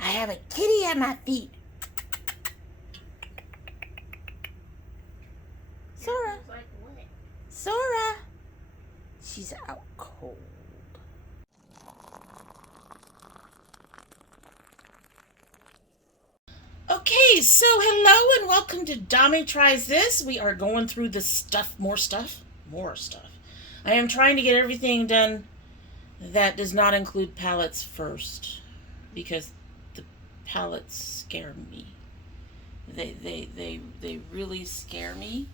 I have a kitty at my feet. Sora. Like what? Sora. She's out cold. Okay, so hello and welcome to Dami Tries This. We are going through the stuff, more stuff. I am trying to get everything done that does not include pallets first, because the pallets scare me. They really scare me.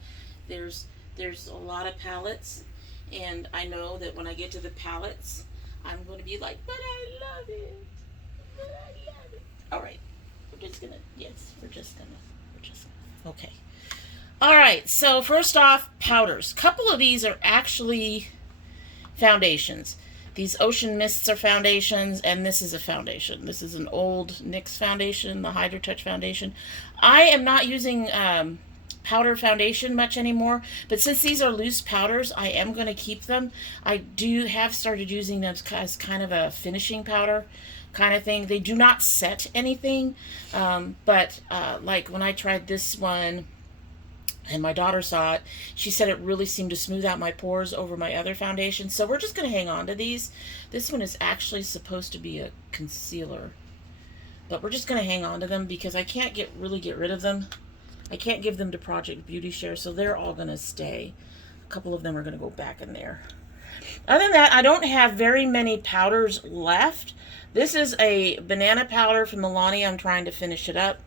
There's a lot of pallets, and I know that when I get to the pallets, I'm going to be like, but I love it. But I love it. All right. We're just gonna, okay. All right, so first off, powders. A couple of these are actually foundations. These Ocean Mists are foundations, and this is a foundation. This is an old NYX foundation, the Hydro Touch foundation. I am not using powder foundation much anymore, but since these are loose powders, I am going to keep them. I do have started using them as kind of a finishing powder kind of thing. They do not set anything, but like when I tried this one and my daughter saw it, she said it really seemed to smooth out my pores over my other foundation. So we're just going to hang on to these. This one is actually supposed to be a concealer, but we're just going to hang on to them because I can't really get rid of them. I can't give them to Project Beauty Share, so they're all going to stay. A couple of them are going to go back in there. Other than that, I don't have very many powders left. This is a banana powder from Milani. I'm trying to finish it up.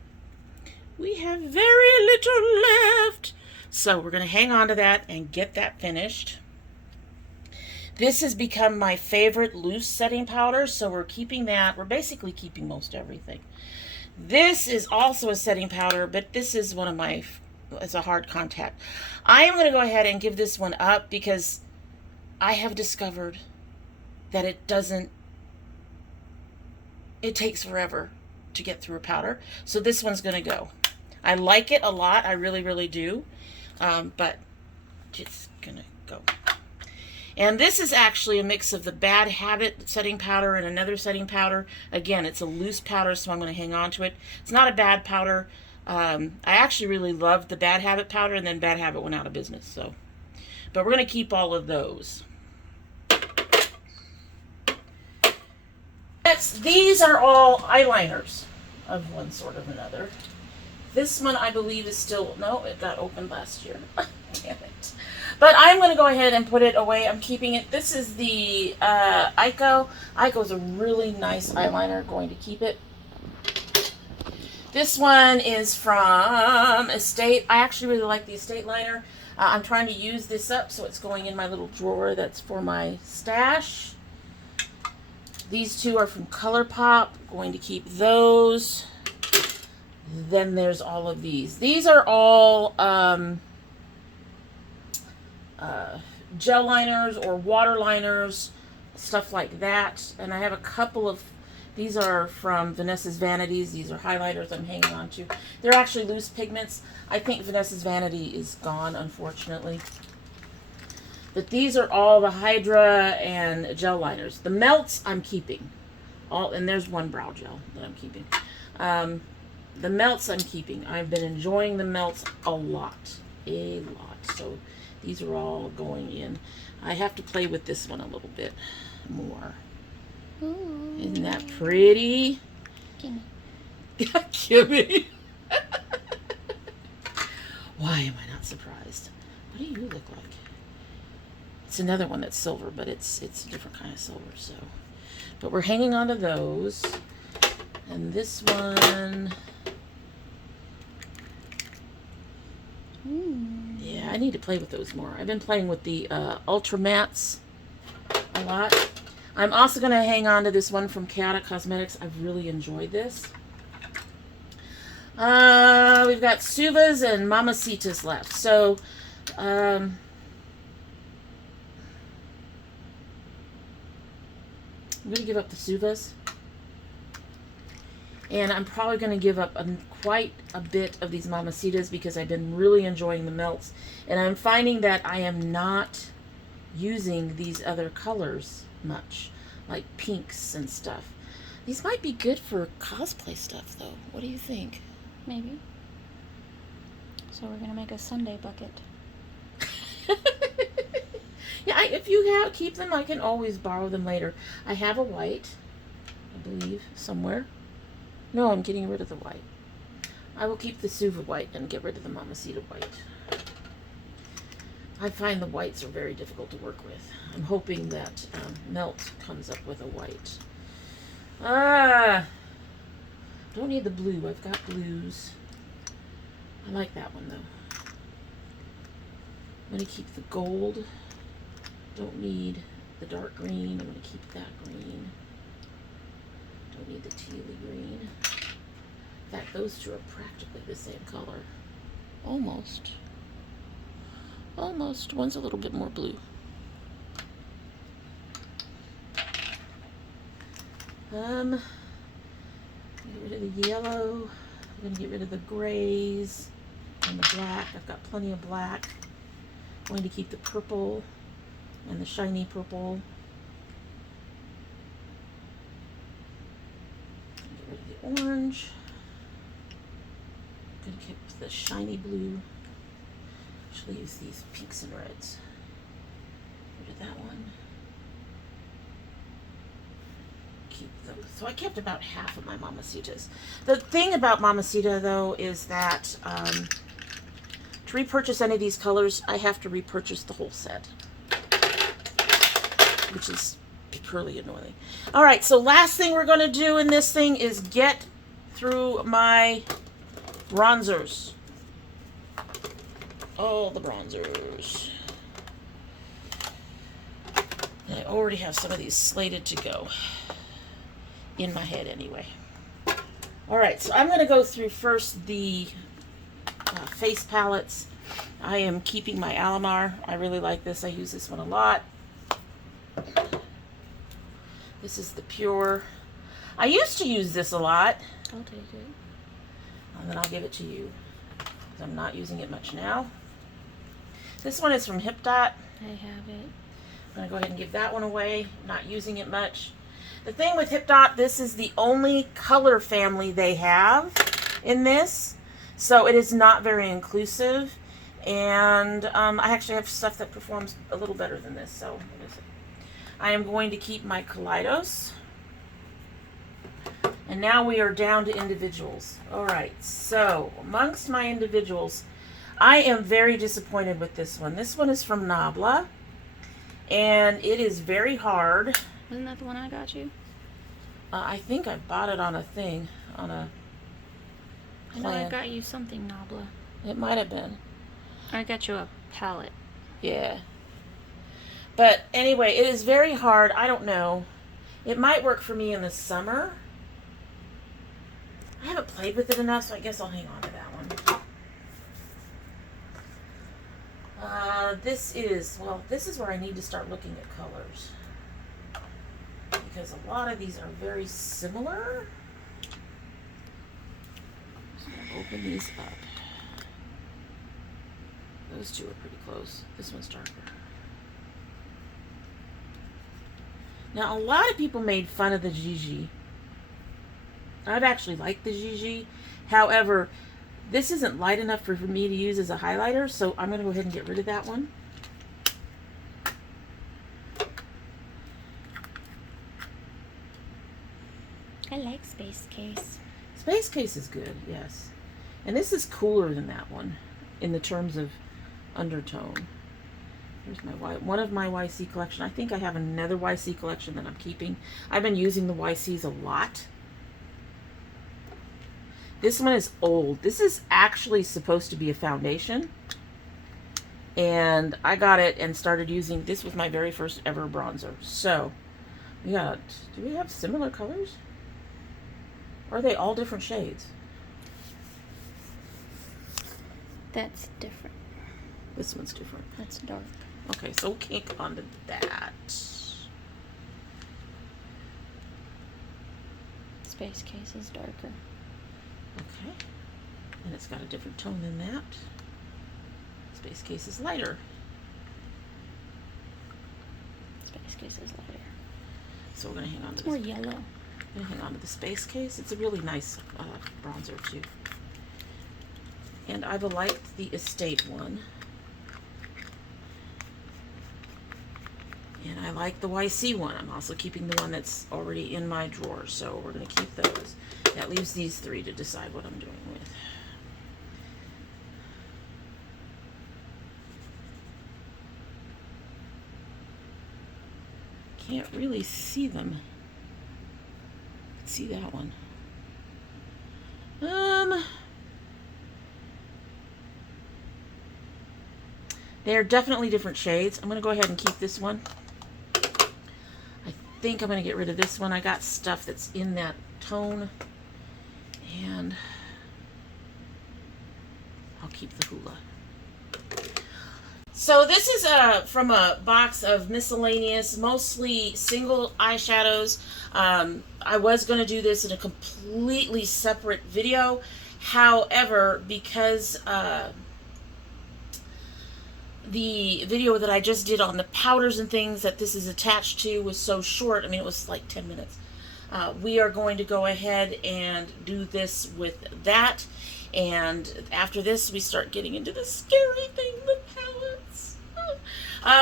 We have very little left, so we're going to hang on to that and get that finished. This has become my favorite loose setting powder, so we're keeping that. We're basically keeping most everything. This is also a setting powder, but this is one of my, it's a hard contact. I am going to go ahead and give this one up because I have discovered that it takes forever to get through a powder. So this one's going to go. I like it a lot. I really, really do. But it's going to go. And this is actually a mix of the Bad Habit setting powder and another setting powder. Again, it's a loose powder, so I'm going to hang on to it. It's not a bad powder. I actually really loved the Bad Habit powder, and then Bad Habit went out of business. So, but we're going to keep all of those. These are all eyeliners of one sort or another. This one, I believe, is still, no, it got opened last year. Damn it. But I'm going to go ahead and put it away. I'm keeping it. This is the Ico. Ico is a really nice eyeliner. Going to keep it. This one is from Estate. I actually really like the Estate liner. I'm trying to use this up, so it's going in my little drawer that's for my stash. These two are from ColourPop. Going to keep those. Then there's all of these. These are all gel liners or water liners, stuff like that. And I have a couple of, these are from Vanessa's Vanities. These are highlighters I'm hanging on to. They're actually loose pigments. I think Vanessa's Vanity is gone, unfortunately. But these are all the Hydra and gel liners. The melts I'm keeping. And there's one brow gel that I'm keeping. The melts I'm keeping. I've been enjoying the melts a lot. So these are all going in. I have to play with this one a little bit more. Ooh. Isn't that pretty? Gimme. Gimme. Why am I not surprised? What do you look like? It's another one that's silver, but it's a different kind of silver. So, but we're hanging on to those. And this one, yeah, I need to play with those more. I've been playing with the Ultra Mattes a lot. I'm also going to hang on to this one from Chaotic Cosmetics. I've really enjoyed this. We've got Suvas and Mamacitas left. So, I'm going to give up the Suvas. And I'm probably going to give up quite a bit of these Mamacitas because I've been really enjoying the melts. And I'm finding that I am not using these other colors much, like pinks and stuff. These might be good for cosplay stuff, though. What do you think? Maybe. So we're gonna make a Sunday bucket. Yeah, if you keep them, I can always borrow them later. I have a white, I believe, somewhere. No, I'm getting rid of the white. I will keep the Suva white and get rid of the Mamacita white. I find the whites are very difficult to work with. I'm hoping that Melt comes up with a white. Don't need the blue. I've got blues. I like that one, though. I'm going to keep the gold. Don't need the dark green. I'm going to keep that green. Don't need the tealy green. In fact, those two are practically the same color. Almost. Almost. One's a little bit more blue. Get rid of the yellow. I'm going to get rid of the grays and the black. I've got plenty of black. I'm going to keep the purple and the shiny purple. Get rid of the orange. I'm going to keep the shiny blue. Actually use these pinks and reds. Get rid of that one. Keep those. So I kept about half of my Mamacitas. The thing about Mamacita, though, is that to repurchase any of these colors, I have to repurchase the whole set, which is purely annoying. All right, so last thing we're going to do in this thing is get through my bronzers. All the bronzers. And I already have some of these slated to go. In my head, anyway. All right, so I'm going to go through first the face palettes. I am keeping my Eyeliner. I really like this. I use this one a lot. This is the Pure. I used to use this a lot. I'll take it. And then I'll give it to you, because I'm not using it much now. This one is from Hip Dot. I have it. I'm going to go ahead and give that one away. I'm not using it much. The thing with Hip Dot, this is the only color family they have in this. So it is not very inclusive. And I actually have stuff that performs a little better than this. So what is it? I am going to keep my Kaleidos. And now we are down to individuals. All right, so amongst my individuals, I am very disappointed with this one. This one is from Nabla. And it is very hard. Wasn't that the one I got you? I think I bought it on a thing, on a I know I plan. got you something, Nabla. It might have been. I got you a palette. Yeah. But anyway, it is very hard. I don't know. It might work for me in the summer. I haven't played with it enough, so I guess I'll hang on to that one. This is where I need to start looking at colors. Because a lot of these are very similar. So I'll open these up. Those two are pretty close. This one's darker. Now, a lot of people made fun of the Gigi. I've actually liked the Gigi. However, this isn't light enough for me to use as a highlighter, so I'm going to go ahead and get rid of that one. I like Space Case. Space Case is good, yes. And this is cooler than that one in the terms of undertone. Here's my one of my YC collection. I think I have another YC collection that I'm keeping. I've been using the YCs a lot. This one is old. This is actually supposed to be a foundation. And I got it and started using, this was my very first ever bronzer. So, we got, do we have similar colors? Or are they all different shades? That's different. This one's different. That's dark. Okay, so we'll kick onto that. Space Case is darker. Okay. And it's got a different tone than that. Space Case is lighter. Space Case is lighter. So we're going to hang on to It's this. more yellow. I'm gonna hang on to the Space Case. It's a really nice bronzer too. And I've liked the Estate one. And I like the YC one. I'm also keeping the one that's already in my drawer, so we're going to keep those. That leaves these three to decide what I'm doing with. Can't really see them. See that one. They're definitely different shades. I'm going to go ahead and keep this one. I think I'm going to get rid of this one. I got stuff that's in that tone. And I'll keep the Hula. So this is from a box of miscellaneous, mostly single eyeshadows. I was going to do this in a completely separate video. However, because the video that I just did on the powders and things that this is attached to was so short, I mean, it was like 10 minutes. We are going to go ahead and do this with that. And after this, we start getting into the scary thing, the palettes.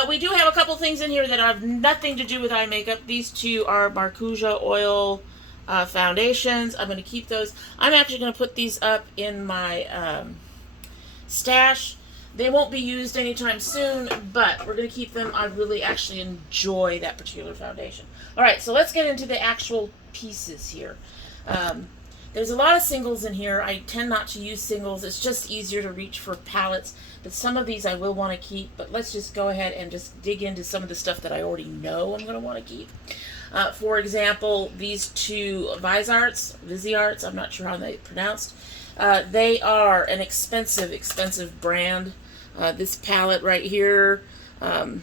We do have a couple things in here that have nothing to do with eye makeup. These two are Marcuja oil foundations. I'm going to keep those. I'm actually going to put these up in my stash. They won't be used anytime soon, but we're going to keep them. I really actually enjoy that particular foundation. All right, so let's get into the actual pieces here. There's a lot of singles in here. I tend not to use singles. It's just easier to reach for palettes. But some of these I will want to keep. But let's just go ahead and just dig into some of the stuff that I already know I'm going to want to keep. For example, these two Visearts, I'm not sure how they're pronounced. They are an expensive brand. This palette right here, I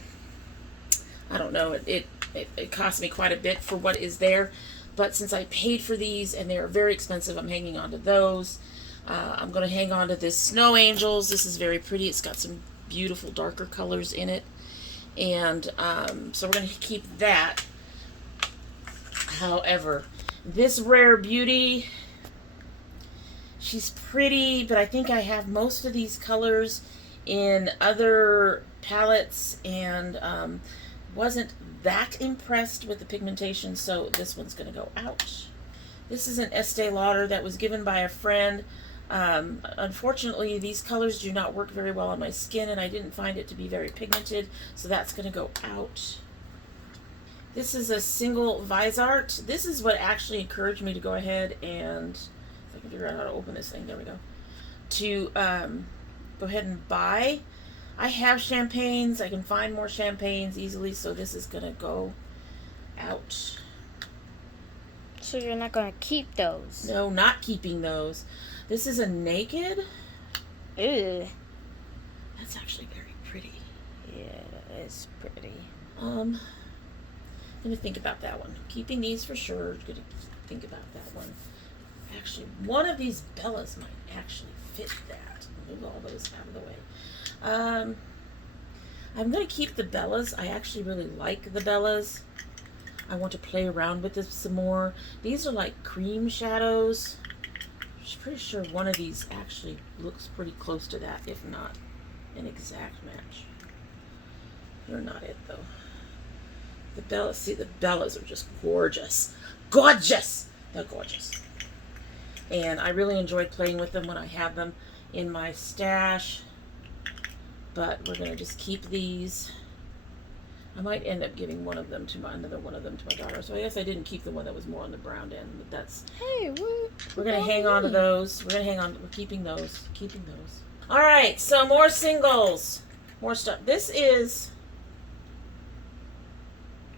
don't know, it cost me quite a bit for what is there. But since I paid for these and they're very expensive, I'm hanging on to those. I'm going to hang on to this Snow Angels. This is very pretty. It's got some beautiful darker colors in it. And so we're going to keep that. However, this Rare Beauty, she's pretty, but I think I have most of these colors in other palettes and wasn't that impressed with the pigmentation, so this one's going to go out. This is an Estee Lauder that was given by a friend. Unfortunately, these colors do not work very well on my skin, and I didn't find it to be very pigmented, so that's going to go out. This is a single Viseart. This is what actually encouraged me to go ahead and, if I can figure out how to open this thing, there we go, to go ahead and buy. I have champagnes. I can find more champagnes easily, so this is going to go out. So you're not going to keep those? No, not keeping those. This is a Naked. Ew. That's actually very pretty. Yeah, that is pretty. I'm going to think about that one. Keeping these for sure. Going to think about that one. Actually, one of these Bellas might actually fit that. Move all those out of the way. I'm going to keep the Bellas. I actually really like the Bellas. I want to play around with this some more. These are like cream shadows. I'm pretty sure one of these actually looks pretty close to that, if not an exact match. They're not it, though. The Bellas, see, the Bellas are just gorgeous. Gorgeous! They're gorgeous. And I really enjoyed playing with them when I have them in my stash. But we're going to just keep these. I might end up giving one of them to another one of them to my daughter. So I guess I didn't keep the one that was more on the brown end, but that's... Hey, we're going to hang on to those. We're going to hang on. We're keeping those. Keeping those. All right, so more singles. More stuff. This is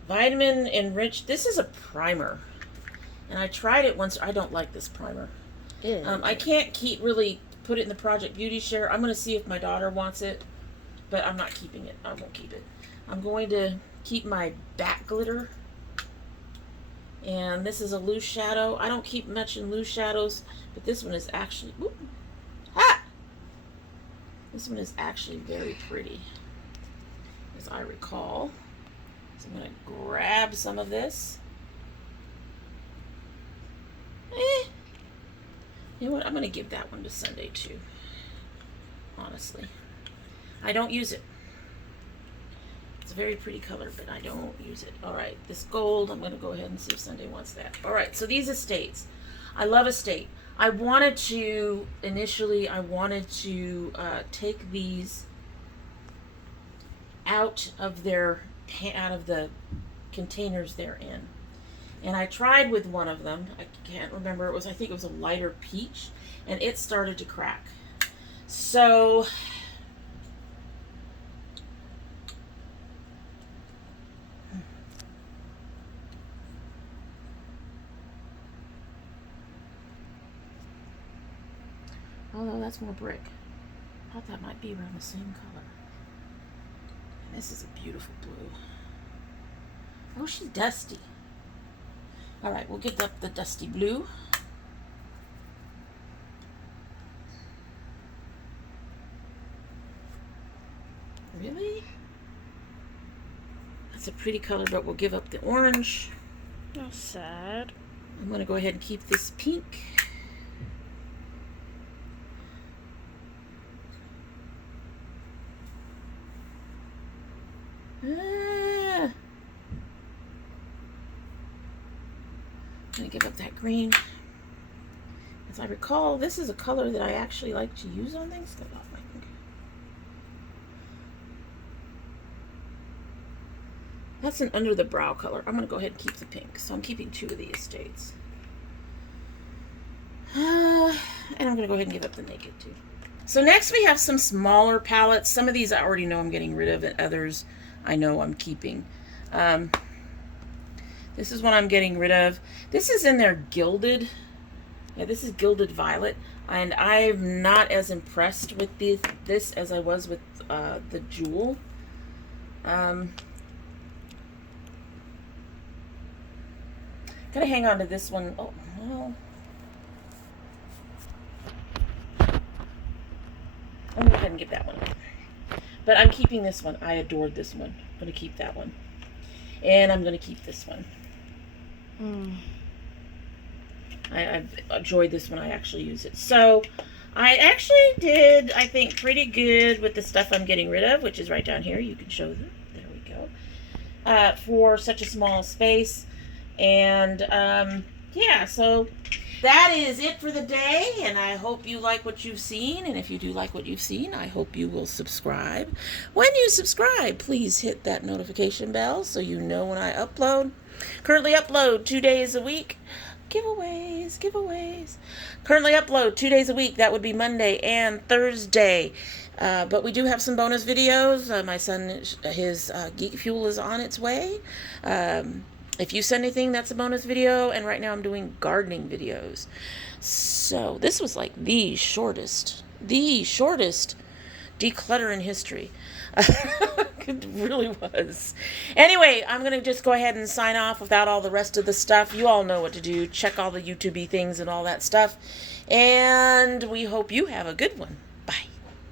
Vitamin Enriched. This is a primer. And I tried it once. I don't like this primer. I can't really put it in the Project Beauty Share. I'm going to see if my daughter wants it. But I'm not keeping it. I won't keep it. I'm going to keep my back glitter. And this is a loose shadow. I don't keep much in loose shadows, but this one is actually, whoop, ha! This one is actually very pretty, as I recall. So I'm going to grab some of this. You know what? I'm going to give that one to Sunday too. Honestly. I don't use it. It's a very pretty color, but I don't use it. All right, this gold, I'm going to go ahead and see if Sunday wants that. All right, so these estates. I love estate. I wanted to, initially, take these out of the containers they're in. And I tried with one of them. I can't remember. I think it was a lighter peach, and it started to crack. So although that's more brick. I thought that might be around the same color. And this is a beautiful blue. Oh, she's dusty. All right, we'll give up the dusty blue. Really? That's a pretty color, but we'll give up the orange. That's sad. I'm going to go ahead and keep this pink. I'm going to give up that green. As I recall, this is a color that I actually like to use on things. Get off my finger. That's an under the brow color. I'm going to go ahead and keep the pink. So I'm keeping 2 of the estates. And I'm going to go ahead and give up the naked too. So next we have some smaller palettes. Some of these I already know I'm getting rid of, and others I know I'm keeping. This is one I'm getting rid of. This is in their gilded. Yeah, this is gilded violet, and I'm not as impressed with this as I was with the jewel. Gotta hang on to this one. Oh, well. I'm gonna go ahead and give that one. But I'm keeping this one. I adored this one. I'm gonna keep that one. And I'm gonna keep this one. I've enjoyed this one. I actually use it. So I actually did, I think, pretty good with the stuff I'm getting rid of, which is right down here. You can show them. There we go. For such a small space. And yeah, so that is it for the day, and I hope you like what you've seen. And if you do like what you've seen, I hope you will subscribe. When you subscribe, please hit that notification bell so you know when I upload. Currently upload 2 days a week. Giveaways. Currently upload 2 days a week. That would be Monday and Thursday. But we do have some bonus videos. My son, his Geek Fuel is on its way. If you send anything, that's a bonus video. And right now I'm doing gardening videos. So this was like the shortest declutter in history. It really was. Anyway, I'm going to just go ahead and sign off without all the rest of the stuff. You all know what to do. Check all the YouTube-y things and all that stuff. And we hope you have a good one.